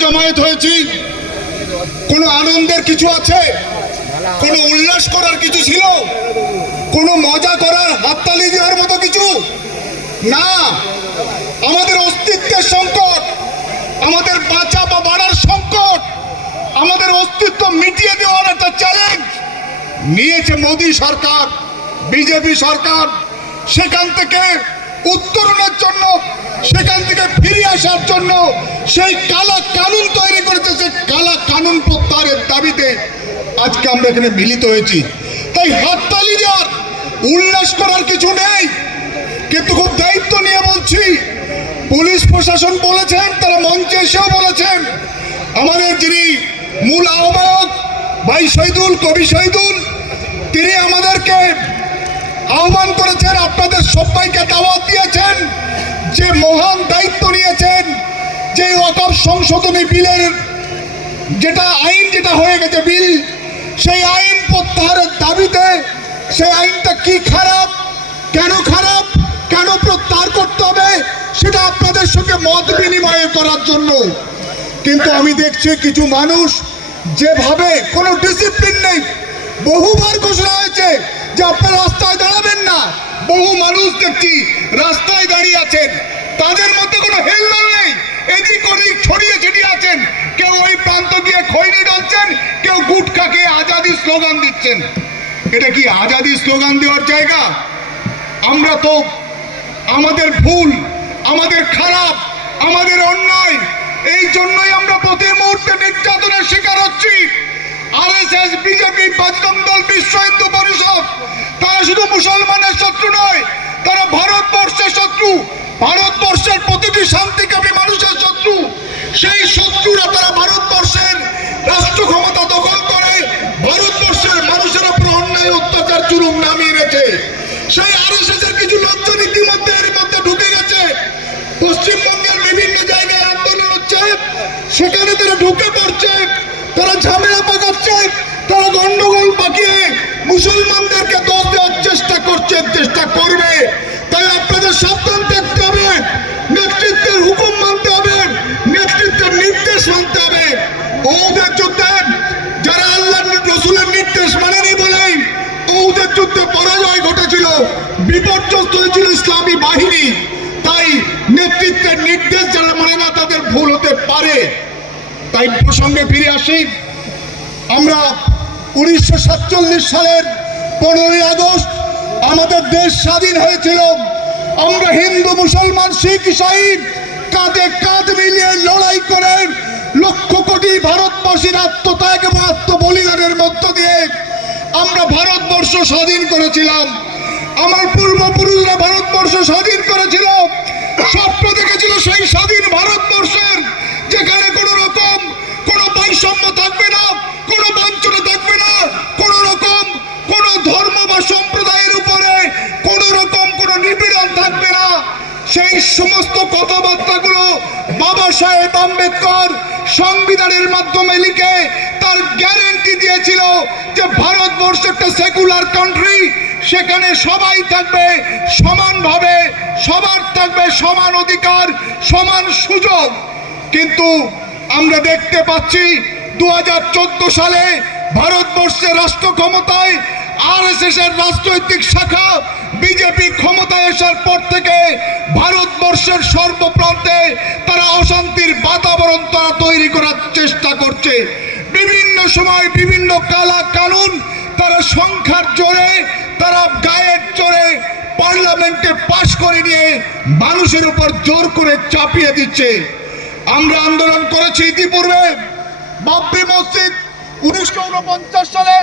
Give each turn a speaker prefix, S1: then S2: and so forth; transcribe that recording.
S1: জমায়েত হয়েছি। কোনো আনন্দের কিছু আছে? কোনো উল্লাস করার কিছু ছিল? কোনো মজা করার হাততালি দেওয়ার মতো কিছু? না। আমাদের অস্তিত্বের সংকট, আমাদের বাঁচা বা বাড়ার সংকট, আমাদের অস্তিত্ব মিটিয়ে দেওয়ার একটা চ্যালেঞ্জ নিয়েছে মোদী সরকার, বিজেপি সরকার। সেখান থেকে উত্তরণের জন্য, সেখান থেকে ফিরে আসার জন্য সেই কালা কানুন তৈরি করেছে, সেই কালা কানুন প্রত্যাহারের দাবিতে আজকে আমরা এখানে মিলিত হয়েছি। তাই হাততালি দেওয়ার, উল্লাস করার কিছু নেই। কিন্তু খুব দায়িত্ব নিয়ে বলছি, পুলিশ প্রশাসন বলেছেন, তারা মঞ্চে এসেও বলেছেন, আমাদের যিনি মূল আহ্বায়ক ভাই শহীদুল, কবি শহীদুল, তিনি আমাদেরকে আহ্বান করেছেন, আপনাদের সবাইকে দাওয়াত দিয়েছেন, যে মহান দায়িত্ব নিয়েছেন, যে ওয়াকফ সংশোধনী বিলের যেটা আইন যেটা হয়ে গেছে বিল, সেই আইন প্রত্যাহারের দাবিতে সেই আইনটা কি খারাপ, কেন খারাপ, কেন প্রত্যাহার করতে হবে, সেটা আপনাদের সঙ্গে মত বিনিময় করার জন্য। কিন্তু আমি দেখছি কিছু মানুষ যেভাবে কোনো ডিসিপ্লিন নেই, বহুবার ঘোষণা হয়েছে যে আপনারা রাস্তায় দাঁড়াবেন না, বহু মানুষ দেখছি রাস্তায় দাঁড়িয়ে আছেন। তাদের মধ্যে কোনো হেলদোল নেই। এদিক ওদিক ছড়িয়ে ছিটিয়ে আছেন। কেউ ওই প্রান্ত গিয়ে খৈনি ডালছেন কেউ গুটখাকে আজাদি স্লোগান দিচ্ছেন। এটা কি আজাদি স্লোগান দেওয়ার জায়গা? আমরা তো আমাদের ভুল, আমাদের খারাপ, আমাদের অন্যায়, এই জন্যই আমরা প্রতি মুহূর্তে নির্যাতনের শিকার হচ্ছি। R S S BJP Bajrang Dal বিশ্ব হিন্দু পরিষদ তারা শুধু মুসলমানের শত্রু নয়, তারা ভারতবর্ষের শত্রু। ভারতবর্ষের প্রতিটি শান্তিকামী মানুষের শত্রু। সেই শত্রুরা তারা ভারতবর্ষের রাষ্ট্র ক্ষমতা দখল করে, ভারতবর্ষের মানুষের উপর অন্যায়, অত্যাচার চুরুম নামিয়ে এনেছে। সেই আর এর কিছু লোকজন ইতিমধ্যে এর মধ্যে ঢুকে গেছে। পশ্চিমবঙ্গের বিভিন্ন জায়গায় আন্দোলন হচ্ছে, সেখানে তারা ঢুকে পড়ছে, তারা ঝামেলা পাকাচ্ছে, তারা গন্ডগোল বিপর্যস্ত হয়েছিল ইসলামী বাহিনী। তাই নেতৃত্বের নির্দেশ যারা মানে না তাদের ভুল হতে পারে। তাই প্রসঙ্গে ফিরে আসি। আমরা উনিশশো সাতচল্লিশ সালের পনেরোই আগস্ট আমাদের দেশ স্বাধীন হয়েছিল। আমরা হিন্দু, মুসলমান, শিখ, ইসাই কাঁধে কাঁধ মিলিয়ে লড়াই করে লক্ষ কোটি ভারতবাসীর আত্মত্যাগ এবং আত্মবলিদানের মধ্য দিয়ে আমরা ভারতবর্ষ স্বাধীন করেছিলাম। আমার পূর্বপুরুষরা ভারতবর্ষ স্বাধীন করেছিল। স্বপ্ন দেখেছিল সেই স্বাধীন ভারতবর্ষের, যেখানে কোনো রকম কোনো বৈষম্য থাকবে না, কোনো বঞ্চনা থাকবে না, কোনো রকম কোনো ধর্ম বা সম্প্রদায়ের উপরে কোনো রকম কোনো নিপীড়ন থাকবে না। সেই সমস্ত কথাবার্তাগুলো বাবা সাহেব আম্বেদকর সংবিধানের মাধ্যমে লিখে তার গ্যারেন্টি দিয়েছিল যে ভারতবর্ষ একটা সেকুলার কান্ট্রি সেখানে সবাই থাকবে সমানভাবে সবার থাকবে সমান অধিকার, সমান সুযোগ। কিন্তু আমরা দেখতে পাচ্ছি দুহাজার চোদ্দ সালে ভারতবর্ষের রাষ্ট্র ক্ষমতায় আর এর রাজনৈতিক শাখা বিজেপি ক্ষমতায় আসার পর থেকে ভারতবর্ষের সর্বপ্রান্তে তারা অশান্তির বাতাবরণ তারা তৈরি করার চেষ্টা করছে। বিভিন্ন সময় বিভিন্ন কালা কানুন তারা সংখ্যার জোরে তারা গায়ের চড়ে পার্লামেন্টে পাশ করে নিয়ে মানুষের উপর জোর করে চাপিয়ে দিচ্ছে। আমরা আন্দোলন করেছি ইতিপূর্বে বাবরি মসজিদ উনিশশো উনপঞ্চাশ সালে